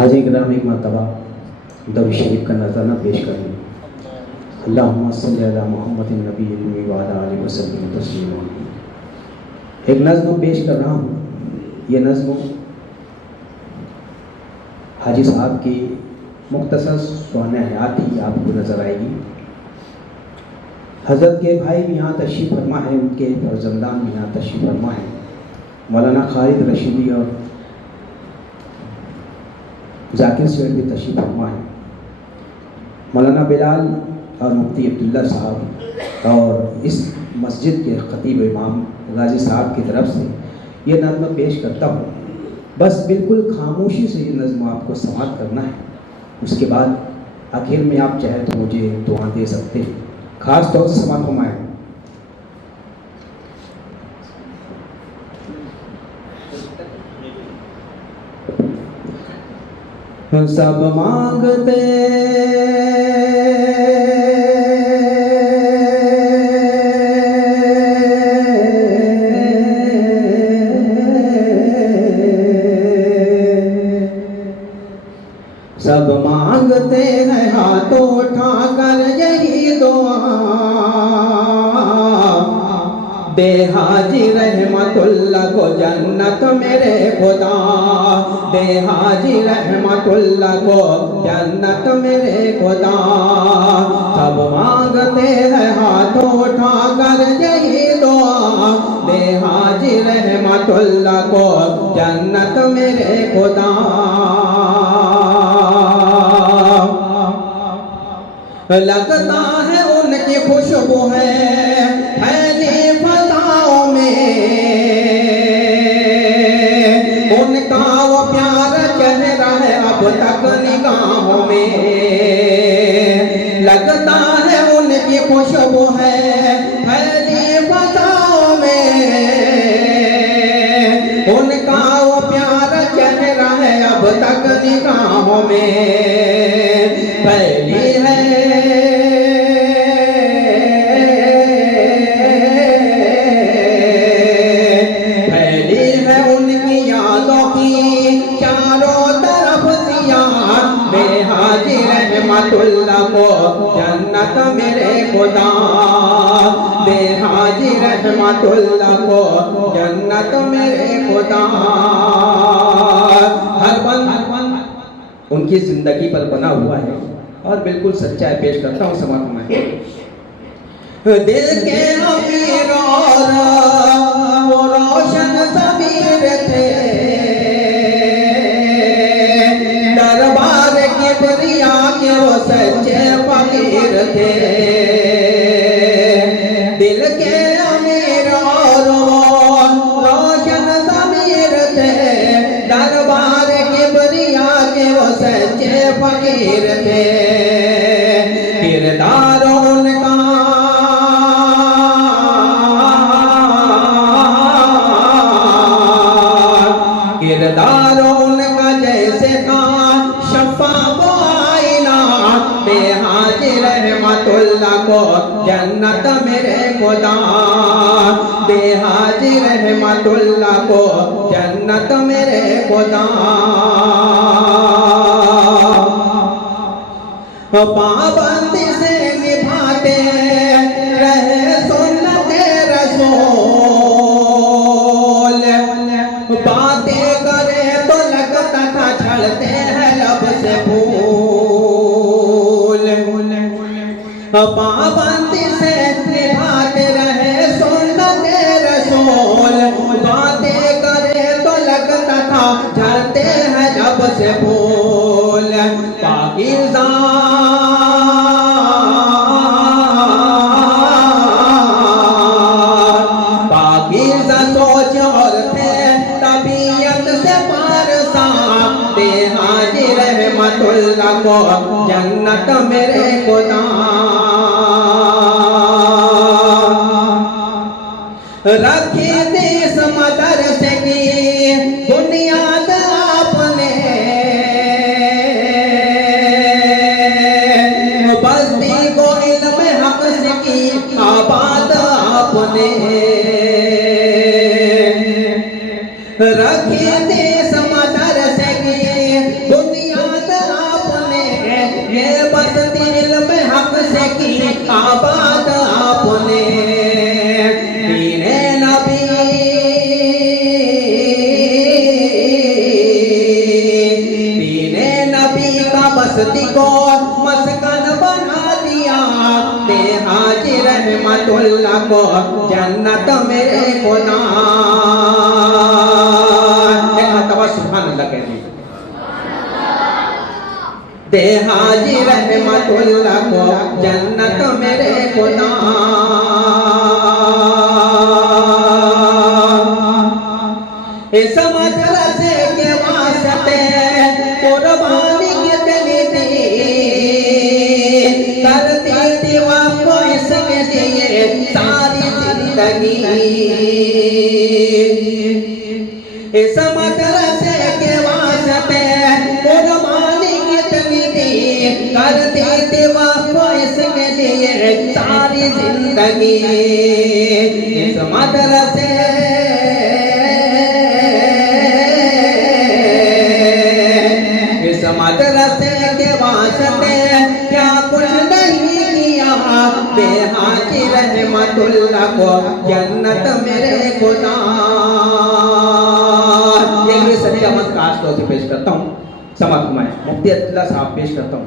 हाजी ग्राम एक मरतबा दरूद शरीफ का नज़राना पेश करें। अल्लाहुम्मा सल्ली अला मुहम्मदिन नबी व अला आलिहि वसल्लम तस्लीमा। एक नज़्म पेश कर रहा हूँ। ये नज़्म हाजी साहब की मुख्तसर सुहाने हयात ही आपको नज़र आएगी। हज़रत के भाई भी यहाँ तशरीफ़ फरमा है, उनके फर्जंदान भी यहाँ तशरीफ़ फरमा है। मौलाना खालिद रशीदी और जाकिर सेठ भी तशरीफ़ फरमा है। मौलाना बिलाल और मुफ्ती अब्दुल्ला साहब और इस मस्जिद के ख़तीब इमाम गाजी साहब की तरफ से ये नज़्म पेश करता हूँ। बस बिल्कुल खामोशी से ये नज़्म आपको समाअत करना है। उसके बाद आखिर में आप चाहे तो मुझे दुआ दे सकते हैं। ख़ास तौर से समाअत फरमाएं। सब मांगते सब मांगते हैं हाथों उठाकर यही दुआ। दे हाजी रहमतुल्लाह को जन्नत मेरे खुदा। दे हाजी रहमतुल्लाह को जन्नत मेरे खुदा। सब मांगते हैं हाथों उठाकर यही दुआ। दे हाजी रहमतुल्लाह को जन्नत मेरे खुदा। लगता है उनकी खुशबू है फैली फजाओं में। उनका वो प्यार चेहरा है अब तक निगाहों में। लगता है उनकी खुशबू है फैली फजाओं में। उनका वो प्यार चेहरा है अब तक निगाहों में फैली है। रहमतुल्लाह को जन्नत मेरे खुदा। दे हाजी रहमतुल्लाह को जन्नत मेरे खुदा। हर बंद उनकी जिंदगी पर बना हुआ है और बिल्कुल सच्चाई पेश करता हूँ समाज में। दिल के अमीर और वो रोशन ज़मीर थे। दरबार के बरिया के वो सच्चे फकीर थे। दिल के अमीर और वो रोशन ज़मीर थे। दरबार के बरिया के वो सच्चे फकीर थे। किरदार उनका किरदार उनका जैसे का शफा वो आईना। दे हाजी रहमतुल्लाह को जन्नत मेरे खुदा। दे हाजी रहमतुल्लाह को जन्नत मेरे खुदा। पाबंदी से निभाते रहे सुन्नते रसूल। बातें करे तो लगता था छलते हैं लब से फूल। पाबंदी से निभाते रहे सुन्नते रसूल। बातें करे तो लगता था छलते हैं लब से फूल। पाकीज़ा सोच और थे तबीयत से पारसा। दे हाजी रहमतुल्लाह को जन्नत मेरे खुदा। रखी देश मदरसे की बुनियाद आपने। बस्ती को इल्म हक से की आबाद आपने। रखी देश मदरसे की दुनिया आबाद आपने दीने नबी, दीने नबी का बस्ती को मस्कन बना दिया। दे हाजी रहमतुल्लाह को जन्नत मेरे खुदा। सुभान अल्लाह कह दी। दे हाजी रहमतुल्लाह को जन्नत मेरे खुदा। इस मदरसे के वास्ते कुर्बानी कितनी दी, करती थी वो इसके लिए सारी जिंदगी। इस मदरसे के वास्ते कुर्बानी कितनी दी, करती थी वो इसके लिए सारी जिंदगी। इस मदरसे मदरसे के वास्ते क्या कुछ नहीं किया। दे हाजी रहमतुल्लाह को जन्नत मेरे खुदा। ये मेरे सभी अमद काश से पेश करता हूँ, समझ में मुफ्ती अब्दुल्ला साहब पेश करता हूँ।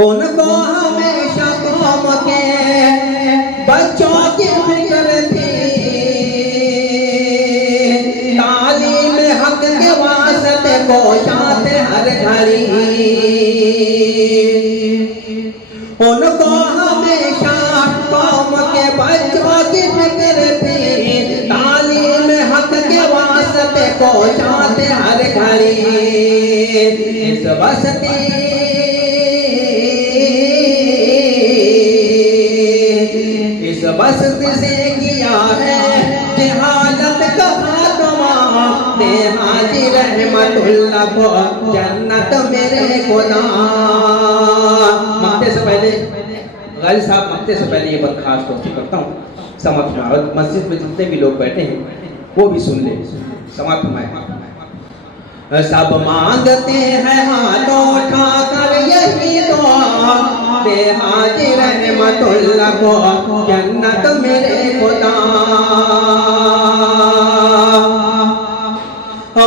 उनको हमेशा कौम के बच्चों की फिक्र थी, तालीम हक के वास्ते कोशाते हर घड़ी। उनको हमेशा कौम के बच्चों की फिक्र थी, तालीम हक के वास्ते कोशाते हर घड़ी। इस बस्ती बस्ती से किया है जहालत का खात्मा। दे हाजी रहमतुल्लाह को जन्नत मेरे खुदा। मकते से पहले गाजी साहब, मकते से पहले ये बात खास तौर से करता हूँ, समझ में। और मस्जिद में जितने भी लोग बैठे हैं वो भी सुन ले, समझ में। सब मांगते हैं हाथों उठाकर यही दुआ। दे हाजी रहमतुल्लाह को जन्नत मेरे खुदा।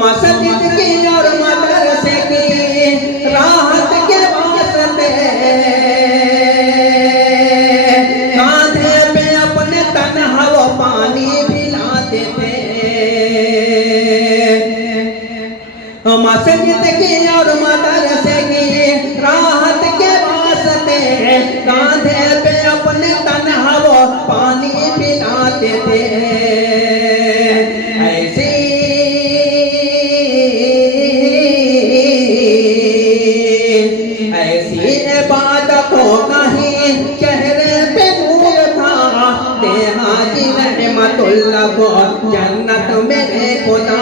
मस्जिद की और मदरसे की राहत के वास्ते कांधे पे अपने तन्हा वो पानी पिलाते थे। मस्जिद की और मदरसे की राहत के वास्ते कांधे पे अपने तन्हा वो पानी पिलाते थे। ऐसी ऐसी इबादतों का ही चेहरे पे नूर था। दे हाजी रहमतुल्लाह को जन्नत मेरे खुदा।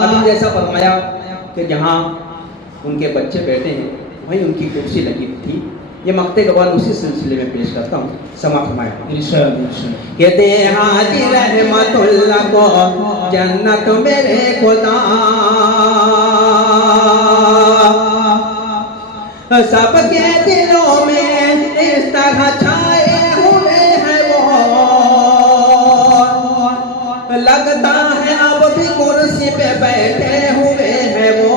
अभी जैसा फरमाया कि जहाँ उनके बच्चे बैठे हैं वहीं उनकी कुर्सी लगी थी। ये मक्ते गवाल उसी सिलसिले में पेश करता हूँ, समा फरमाया। ये दे हाजी रहमतुल्लाह को जन्नत मेरे खुदा। सबके दिलों में इस तरह छाए हुए हैं वो, लगता है अब भी कुर्सी पे बैठे हुए हैं वो।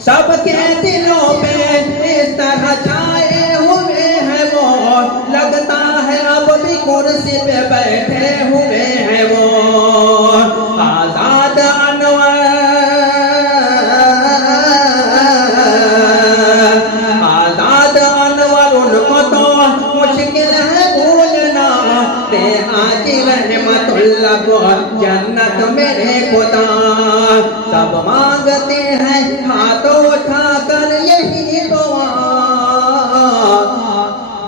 सबके दिलों में इस तरह छाए हुए हैं वो, लगता है अब भी कुर्सी पे बैठे हुए हैं वो। आजाद अनवर, आजाद अनवर उनको तो मुश्किल है भूलना। दे हाजी रहमतुल्लाह को जन्नत मेरे खुदा। सब मांगते हैं हाथों उठाकर यही दुआ।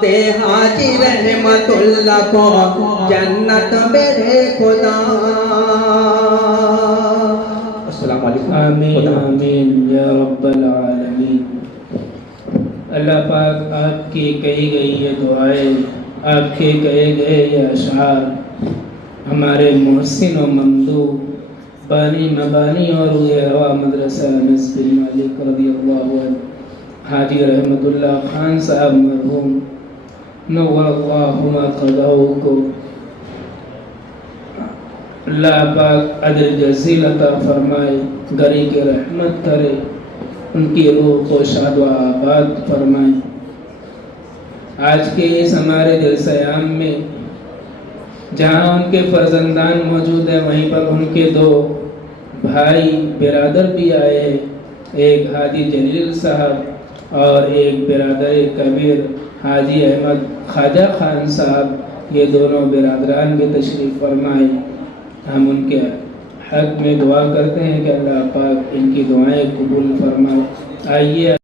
दे हाजी रहमतुल्लाह को जन्नत मेरे खुदा। अस्सलाम वालेकुम। आमीन आमीन या रब्बल आलमीन। अल्लाह पाक आपकी कही गई ये दुआएं, आपके कहे गए ये अशआर हमारे मोहसिन और ममदू बानी मबानी और रवा मदरसा अनस बिन मालिक रज़ियल्लाहु अन्हु हाजी रहमतुल्लाह खान साहब मरहूम नव्वरल्लाहु क़दहू को अल्लाह पाक अदर जज़ील अता फरमाए, गरी के रहमत करे, उनकी रूह को शाद व आबाद फरमाए। आज के इस हमारे दिलसयाम में जहाँ उनके फर्जंदान मौजूद हैं, वहीं पर उनके दो भाई बिरादर भी आए हैं, एक हाजी जलील साहब और एक बिरादर कबीर हाजी अहमद ख्वाजा खान साहब। ये दोनों बिरादरान भी तशरीफ़ फरमाए। हम उनके हक़ में दुआ करते हैं कि अल्लाह पाक इनकी दुआएं कबूल फरमाए। आइए